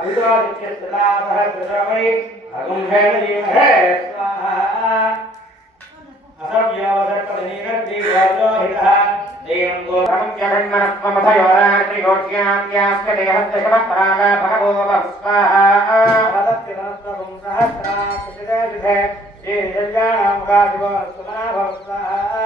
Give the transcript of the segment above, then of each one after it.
अंधोरित्य सलाभः कृतवै अगुंभेण जीवहे स्वाहा असव्यवसर्पनीरग्निगोहितः देवं गोधनम्यभिन्नस्त्वमथयोराग्निगोष्ठ्याम्यास्कदेहस्यकलपरागा भगवो वस्वाहा सहस्रात् सहस्रात् सहस्रात् सहस्रात् सहस्रात् सहस्रात्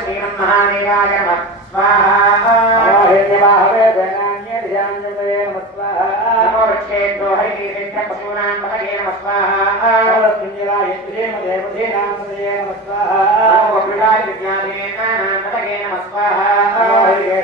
श्रीमन्महादेवाय नमः स्वाहाहवे नमः स्वाहा वृक्षेभ्यो हरिशेषपशूनां पतये नमः स्वाहा देवधीनां पतये नमः स्वाहा विज्ञानेन पतये नमः स्वाहा